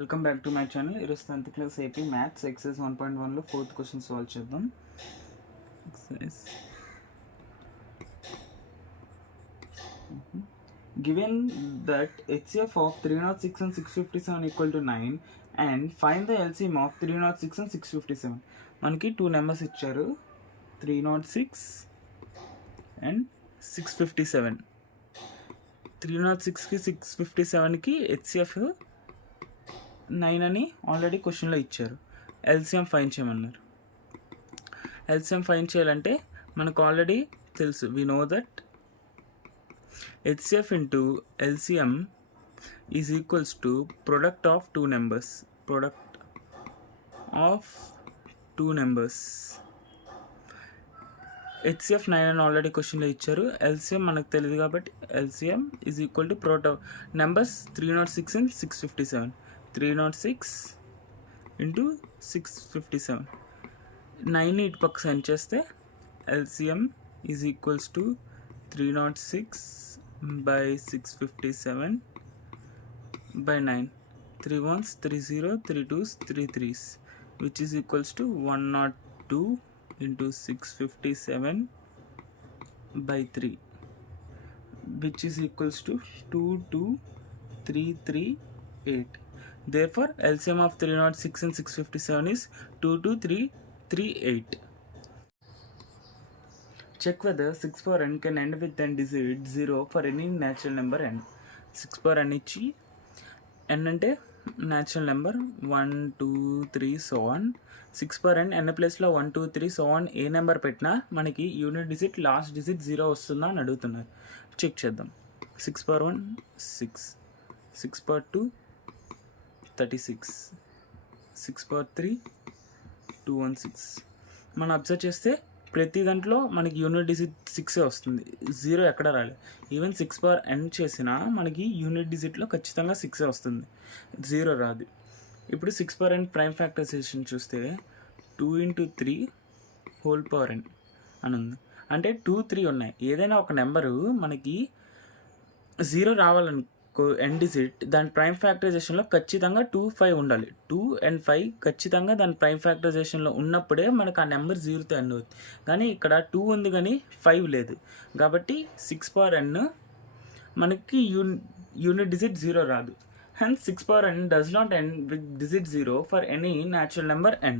Welcome back to my channel. ఈరోజు 10th class AP maths exercise 1.1లో 4th question solve చేద్దాం. Exercise given that HCF of 306 and 657 equal to 9 and find the LCM of 306 and 657. మనకి 2 నెంబర్స్ ఇచ్చారు, 306 అండ్ 657. 306కి 657కి HCF 9 అని already క్వశ్చన్లో ఇచ్చారు. ఎల్సిఎం ఫైన్ చేయమన్నారు. ఎల్సిఎం ఫైన్ చేయాలంటే మనకు ఆల్రెడీ తెలుసు, we know that HCF into LCM is equals to product of two numbers. Product of two numbers. HCF 9 అని ఆల్రెడీ క్వశ్చన్లో ఇచ్చారు. ఎల్సిఎం మనకు తెలియదు కాబట్టి LCM is equal to product numbers 306 and 657. 306 into 657. 9 ఇటు పక్క సెండ్ చేస్తే LCM is equals to 306 by 657 by 9. 3 1s 3 0 3 2s 3 3s which is equals to 102 into 657 by 3 which is equals to 22338. Therefore, LCM of 306 and 657 is 22338. Check whether 6 power n can end with n digit 0 for any natural number n. 6 power n ఇచ్చి n అంటే natural number 1 2 3 so on. 6 power n ప్లేస్లో 1 2 3 so on ఏ నెంబర్ పెట్టినా మనకి unit digit last digit 0 వస్తుందా అని అడుగుతున్నారు. చెక్ చేద్దాం. 6 power 1 6, 6 power 2 36, 6 power 3 216. మనం అబ్జర్వ్ చేస్తే ప్రతి దాంట్లో మనకి యూనిట్ డిజిట్ 6 వస్తుంది, 0 ఎక్కడ రాలేదు. ఈవెన్ 6 power n చేసినా మనకి యూనిట్ డిజిట్లో ఖచ్చితంగా 6 వస్తుంది, 0 రాదు. ఇప్పుడు 6 power n ప్రైమ్ ఫ్యాక్టరైజేషన్ చూస్తే 2 into 3 హోల్ పవర్ n అని ఉంది. అంటే 2 3 ఉన్నాయి. ఏదైనా ఒక నెంబరు మనకి 0 రావాలనుకో n డిజిట్, దాని ప్రైమ్ ఫ్యాక్టరైజేషన్లో ఖచ్చితంగా 2 5 ఉండాలి. 2 and 5 ఖచ్చితంగా దాని ప్రైమ్ ఫ్యాక్టరైజేషన్లో ఉన్నప్పుడే మనకు ఆ నెంబర్ 0తో ఎండ్ అవుతుంది. కానీ ఇక్కడ 2 ఉంది కానీ 5 లేదు కాబట్టి 6 power n మనకి యూనిట్ డిజిట్ 0 రాదు. Hence 6 power n does not end with digit 0 for any natural number n.